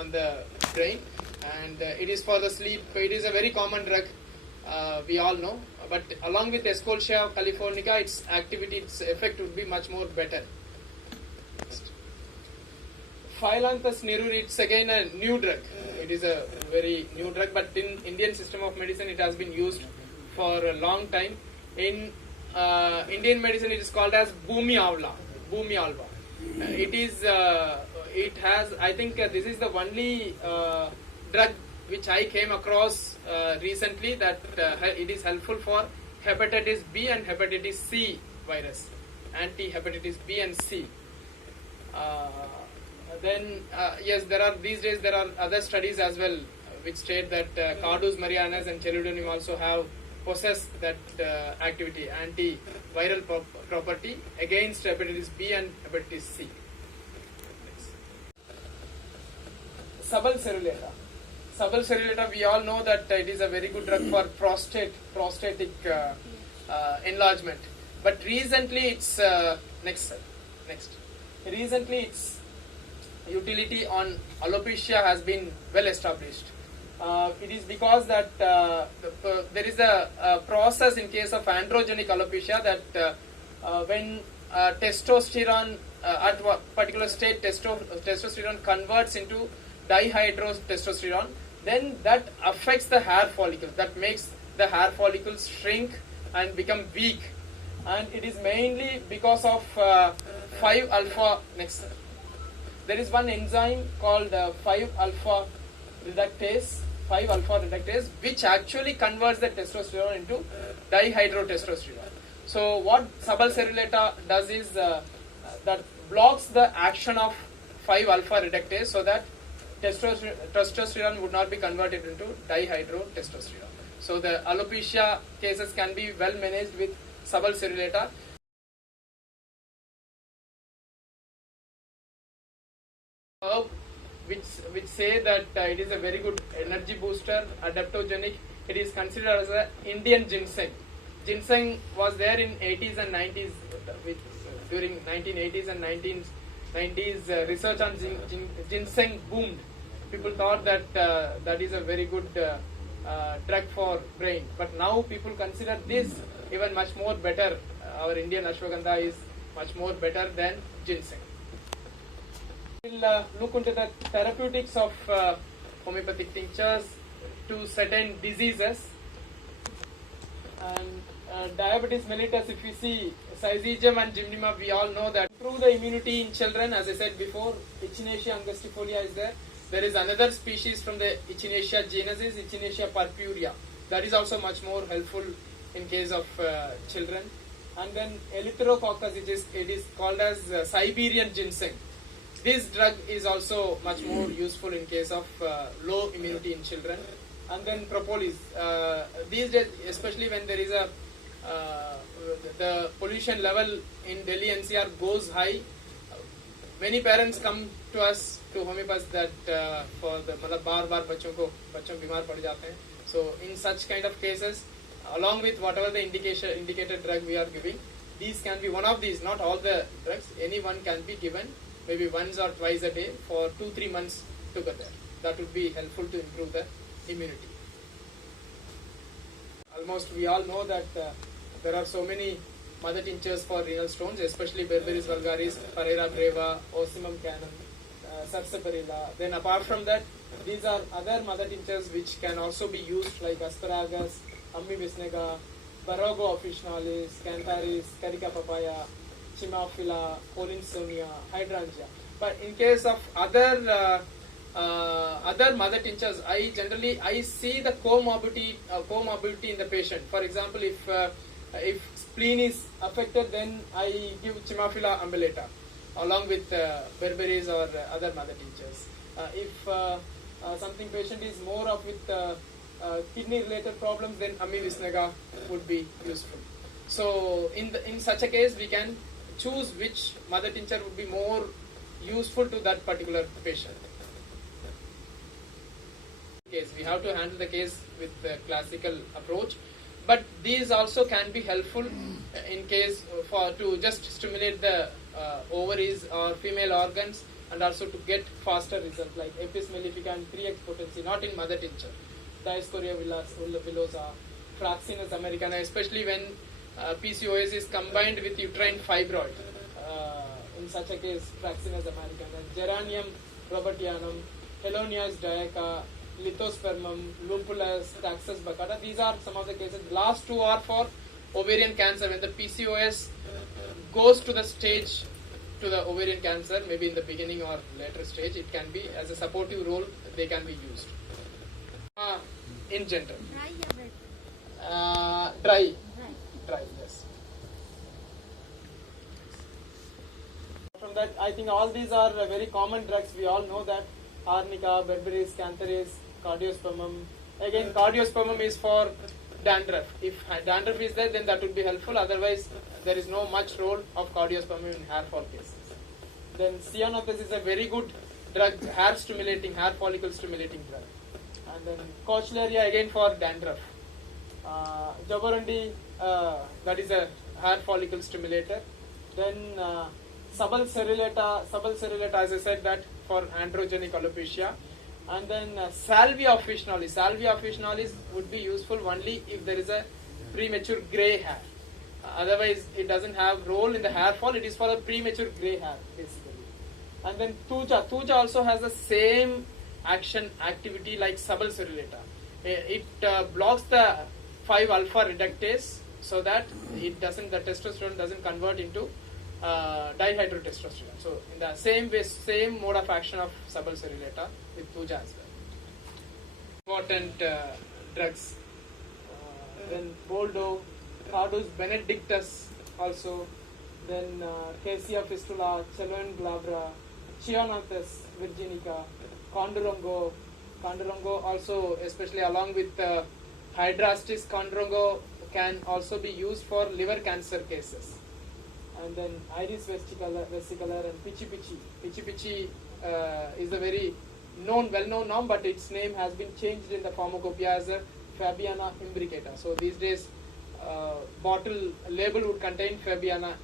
on the brain, and it is for the sleep. It is a very common drug, we all know, but along with Escherichia californica, its activity, its effect would be much more better. Phyllanthus niruri, it's again a new drug. It is a very new drug, but in Indian system of medicine it has been used for a long time. In Indian medicine it is called as Bhumi Avla. It has, I think this is the only drug which I came across recently that it is helpful for hepatitis B and hepatitis C virus, anti-hepatitis B and C. Yes, these days there are other studies as well which state that Cardus marianus and Chelidonium also possess that activity, antiviral property against hepatitis B and hepatitis C. Subulcerulata. Subulcerulata, we all know that it is a very good drug for prostatic enlargement. But recently its recently its utility on alopecia has been well established. It is because that there is a process in case of androgenic alopecia that when testosterone at a particular state testosterone converts into dihydrotestosterone, then that affects the hair follicles, that makes the hair follicles shrink and become weak, and it is mainly because of 5-alpha. There is one enzyme called 5-alpha reductase, which actually converts the testosterone into dihydrotestosterone. So what subulcerulata does is that blocks the action of 5-alpha reductase so that testosterone would not be converted into dihydrotestosterone. So the alopecia cases can be well managed with subulcerulata. Which say that it is a very good energy booster, adaptogenic. It is considered as an Indian ginseng. Ginseng was there in 80s and 90s. During 1980s and 1990s, research on ginseng boomed. People thought that that is a very good drug for brain. But now people consider this even much more better. Our Indian ashwagandha is much more better than ginseng. We'll look into the therapeutics of homeopathic tinctures to certain diseases. And diabetes mellitus, if we see syzygium and gymnema, we all know that improve the immunity in children. As I said before, Echinacea angustifolia is there. There is another species from the Echinacea genus is Echinacea purpurea. That is also much more helpful in case of children. And then Eleutherococcus, it is called as Siberian ginseng. This drug is also much more useful in case of low immunity in children. And then propolis. These days, especially when there is the pollution level in Delhi NCR goes high, many parents come to us, to homeopaths, that for the बार बच्चों बीमार पड़ जाते हैं. So in such kind of cases, along with whatever the indicated drug we are giving, these can be one of these, not all the drugs, any one can be given maybe once or twice a day for 2-3 months together. That would be helpful to improve the immunity. Almost we all know that there are so many mother tinctures for renal stones, especially Berberis vulgaris, Pereira breva, Ocimum canum, Sarsaparilla. Then apart from that, these are other mother tinctures which can also be used, like asparagus, Ammi visnega, Barago officinalis, Cantharis, Carica papaya, Chimaphila, Polinsomia, Hydrangea. But in case of other mother tinctures, I see the comorbidity in the patient. For example, if spleen is affected, then I give Chimaphila umbellata along with Berberis or other mother tinctures. If something patient is more of with kidney related problems, then Ammi visnega would be useful. So in such a case, we can choose which mother tincture would be more useful to that particular patient. We have to handle the case with the classical approach, but these also can be helpful in case to just stimulate the ovaries or female organs and also to get faster result like Apis mellifica and 3x potency, not in mother tincture. Diascorea villosa, Fraxinus americana, especially when PCOS is combined with uterine fibroid. In such a case, Fraxinus americana, Geranium robertianum, Helonias dioica, Lithospermum, Lupulus, Taxus baccata. These are some of the cases. Last two are for ovarian cancer. When the PCOS goes to the stage to the ovarian cancer, maybe in the beginning or later stage, it can be as a supportive role, they can be used. In general. Dry, yes. From that, I think all these are very common drugs. We all know that arnica, berberis, cantheris, cardiospermum. Again, cardiospermum is for dandruff. If dandruff is there, then that would be helpful. Otherwise, there is no much role of cardiospermum in hair fall cases. Then cyanothus is a very good drug, hair stimulating, hair follicle stimulating drug. And then Cochlearia again for dandruff. Jaborandi, that is a hair follicle stimulator. Then Sabal cerulata, as I said, that for androgenic alopecia. And then Salvia officinalis. Salvia officinalis would be useful only if there is a premature grey hair. Otherwise, it doesn't have role in the hair fall. It is for a premature grey hair, basically. And then Thuja. Thuja also has the same activity like Sabal cerulata. It blocks the 5-alpha reductase so that the testosterone doesn't convert into dihydrotestosterone. So in the same way, same mode of action of Sabal cerulata with Thuja as well. Important drugs. Then Boldo, Cardus benedictus also. Then Cassia fistula, Cheloin glabra, Chionothus virginica, Condorongo also, especially along with Hydrastis, Condorongo can also be used for liver cancer cases. And then Iris vesicolor and Pichi Pichi. Pichi Pichi is a very well-known now, but its name has been changed in the pharmacopoeia as a Fabiana imbricata. So these days, bottle label would contain Fabiana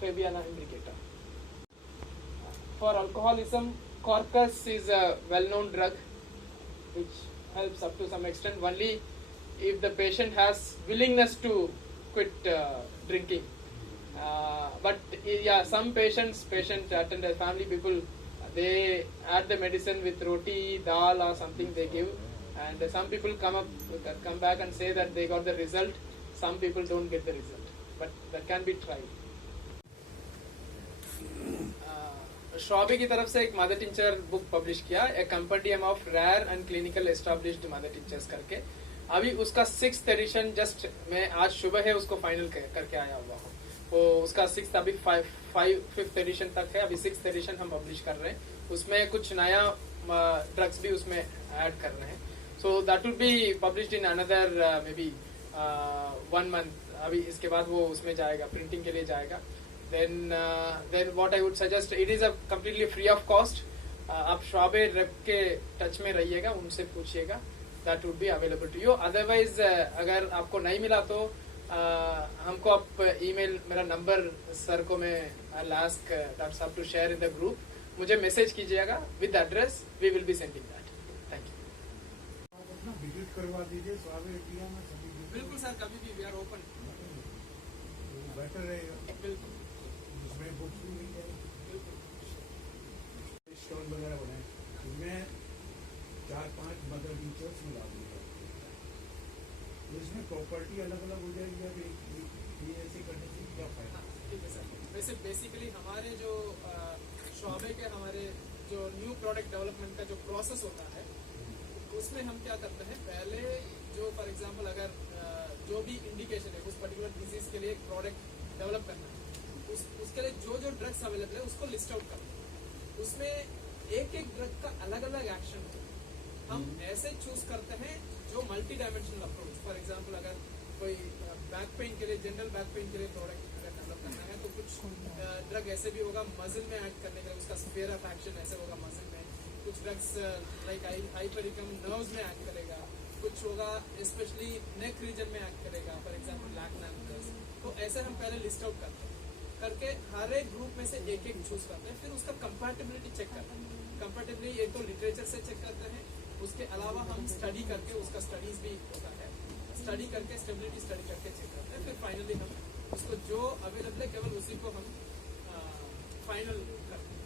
imbricata. For alcoholism, Corcus is a well-known drug which helps up to some extent only if the patient has willingness to quit drinking. But yeah, some patients attend as family people, they add the medicine with roti, dal or something they give, and some people come back and say that they got the result. Some people don't get the result, but that can be tried. Schwabe की तरफ से एक mother tincture book publish किया, a compendium of rare and clinical established mother tinctures करके. अभी उसका 6th addition just मैं आज सुबह है उसको फाइनल करके आया हुआ हूँ. वो उसका 6th अभी 5th एडिशन तक है. अभी 6th एडिशन हम पब्लिश कर रहे हैं. उसमें कुछ नया ड्रग्स भी उसमें ऐड कर रहे हैं. So that will be published in another may be 1 month. अभी इसके बाद वो उसमें जाएगा, प्रिंटिंग के लिए जाएगा. Then what I would suggest, it is a completely free of cost. आप Schwabe rep के टच में रहिएगा, उनसे पूछिएगा. That would be available to you. Otherwise, अगर आपको नहीं मिला तो हमको आप email, मेरा नंबर सर को मैं I'll ask Dr. साहब to share in the group. मुझे मैसेज कीजिएगा with the address. We will be sending that. Thank you. अपना विजिट करवा दीजिए Schwabe इंडिया में. बिल्कुल सर, कभी भी we are open. बेटर रहेगा. बिल्कुल. बुक्स भी मिल जाएगी. स्टॉल वगैरह बनाए, मैं 4-5 मदर टीचर्स मिला दूंगा. तो इसमें प्रॉपर्टी अलग अलग हो जाएगी या ये ऐसे करने से क्या फायदा? ठीक है सर. वैसे बेसिकली हमारे जो Schwabe के हमारे जो न्यू प्रोडक्ट डेवलपमेंट का जो प्रोसेस होता है, उसमें हम क्या करते हैं, पहले जो फॉर एग्जांपल अगर जो भी इंडिकेशन है उस पर्टिकुलर डिजीज के लिए एक प्रोडक्ट डेवलप करना है, उसके लिए जो ड्रग्स अवेलेबल है उसको लिस्ट आउट करना है. उसमें एक ड्रग का अलग अलग एक्शन है. हम ऐसे चूज करते हैं जो multi dimensional approach. For example अगर कोई बैक पेन के लिए, जनरल बैक पेन के लिए प्रोडक्ट अगर डेवलप करना है तो कुछ ड्रग ऐसे भी होगा मसल में ऐड करने के लिए, उसका स्फीयर ऑफ एक्शन ऐसे होगा मसल में. कुछ ड्रग्स लाइक हाइपरिकम नर्व्स में ऐड करेगा. कुछ होगा स्पेशली नेक रीजन में ऐड करेगा, फॉर एग्जाम्पल लैक्नाम. तो ऐसे हम पहले लिस्ट आउट करते हैं. करके हर एक ग्रुप में से एक एक चूज करते हैं, फिर उसका कंपैटिबिलिटी चेक करते हैं। कंपैटिबिलिटी एक तो लिटरेचर से चेक करते हैं, उसके अलावा हम स्टडी करके, उसका स्टडीज भी होता है, स्टडी करके स्टेबिलिटी स्टडी करके चेक करते हैं, फिर फाइनली हम उसको जो अवेलेबल है केवल उसी को हम फाइनल करते हैं।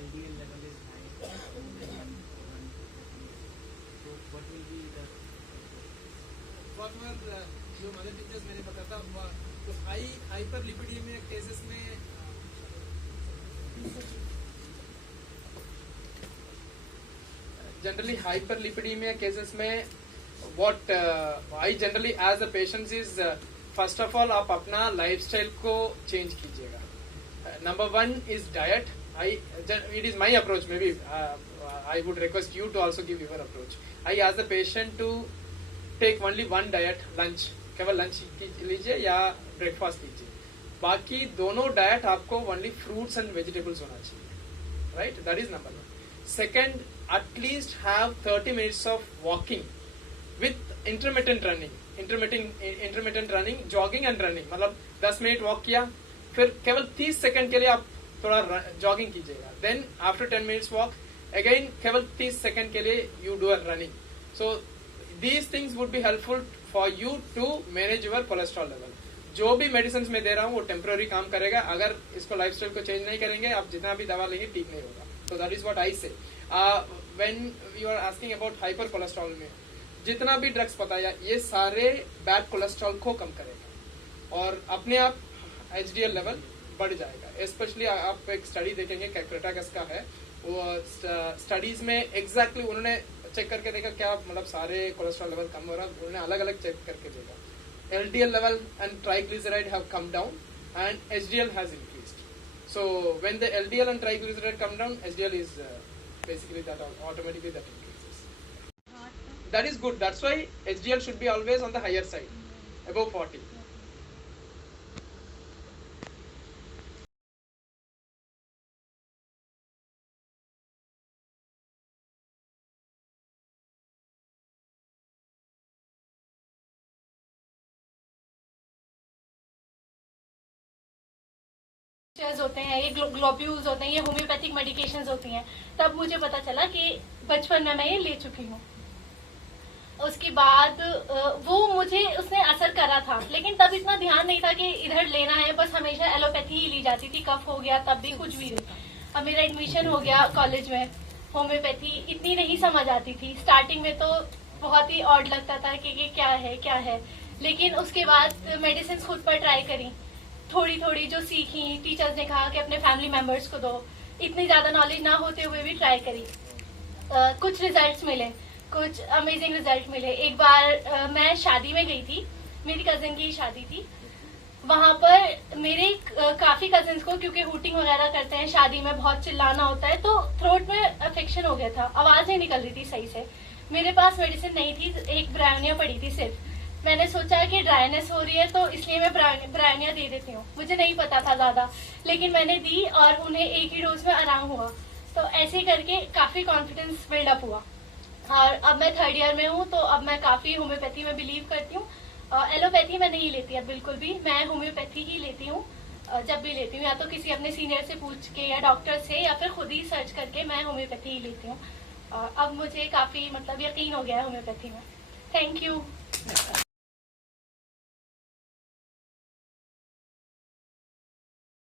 LDL level is high, so what will be the whatever जो मदर टीचर्स मैंने बताया था, तो हाइपरलिपिडीमिया केसेस में जनरली हाइपरलिपिडीमिया केसेस में what I generally as a patient is first of all आप अपना लाइफस्टाइल को चेंज कीजिएगा. Number one is diet. It is my approach. Maybe I would request you to also give your approach. I ask the patient to take only one diet, lunch. केवल lunch लीजिए या breakfast लीजिए. बाकी दोनों diet आपको only fruits and vegetables होना चाहिए. Right, that is number one. Second, at least have 30 minutes of walking with intermittent running. Intermittent running, jogging and running. मतलब 10 मिनट वॉक किया, फिर केवल 30 सेकंड के लिए आप थोड़ा जॉगिंग कीजिएगा. Then after 10 minutes walk again केवल 30 सेकंड के लिए you do a running. So these things would be helpful for you to manage your cholesterol level. जो भी मेडिसिन में दे रहा हूँ वो टेम्पररी काम करेगा. अगर इसको लाइफस्टाइल को चेंज नहीं करेंगे, आप जितना भी दवा लेंगे ठीक नहीं होगा. तो that is what I say. When you are asking about hyper cholesterol में जितना भी ड्रग्स बताया, ये सारे बैड कोलेस्ट्रॉल को कम करेगा और अपने आप HDL लेवल बढ़ जाएगा. स्पेशली आप एक स्टडी देखेंगे कैक्रेटागस का है, वो स्टडीज में एग्जैक्टली उन्होंने चेक करके देखा क्या मतलब सारे कोलेस्ट्रॉल लेवल कम हो रहा है. उन्होंने अलग अलग चेक करके देखा. LDL level and triglyceride have come down and HDL has increased. So when the LDL and triglyceride come down, HDL is basically that automatically that increases. That is good. That's why HDL should be always on the higher side, above 40. होते हैं, ये globules होते हैं, ये homeopathic medications होती हैं. तब मुझे पता चला कि बचपन में मैं ये ले चुकी हूँ. उसके बाद वो मुझे उसने असर करा था, लेकिन तब इतना ध्यान नहीं था कि इधर लेना है. बस हमेशा एलोपैथी ही ली जाती थी. कफ हो गया तब भी कुछ भी. अब मेरा एडमिशन हो गया कॉलेज में. होम्योपैथी इतनी नहीं समझ आती थी. स्टार्टिंग में तो बहुत ही ऑड लगता था कि ये क्या है. लेकिन उसके बाद मेडिसिन खुद पर ट्राई करी, थोड़ी थोड़ी जो सीखी. टीचर्स ने कहा कि अपने फैमिली मेंबर्स को दो. इतनी ज्यादा नॉलेज ना होते हुए भी ट्राई करी. कुछ रिजल्ट्स मिले, कुछ अमेजिंग रिजल्ट मिले. एक बार मैं शादी में गई थी, मेरी कजिन की शादी थी. वहां पर मेरे काफी कजिन्स को, क्योंकि हुटिंग वगैरह करते हैं शादी में, बहुत चिल्लाना होता है, तो थ्रोट में अफेक्शन हो गया था. आवाज नहीं निकल रही थी सही से. मेरे पास मेडिसिन नहीं थी, एक ब्रायोनिया पड़ी थी सिर्फ. मैंने सोचा कि ड्राइनेस हो रही है तो इसलिए मैं ब्रायोनिया दे देती हूँ. मुझे नहीं पता था ज्यादा, लेकिन मैंने दी और उन्हें एक ही डोज में आराम हुआ. तो ऐसे करके काफी कॉन्फिडेंस बिल्डअप हुआ. और अब मैं 3rd ईयर में हूँ, तो अब मैं काफी होम्योपैथी में बिलीव करती हूँ. एलोपैथी मैं नहीं लेती अब बिल्कुल भी. मैं होम्योपैथी ही लेती हूँ. जब भी लेती हूँ या तो किसी अपने सीनियर से पूछ के या डॉक्टर से, या फिर खुद ही सर्च करके मैं होम्योपैथी ही लेती हूँ. अब मुझे काफी मतलब यकीन हो गया है होम्योपैथी में. Thank you.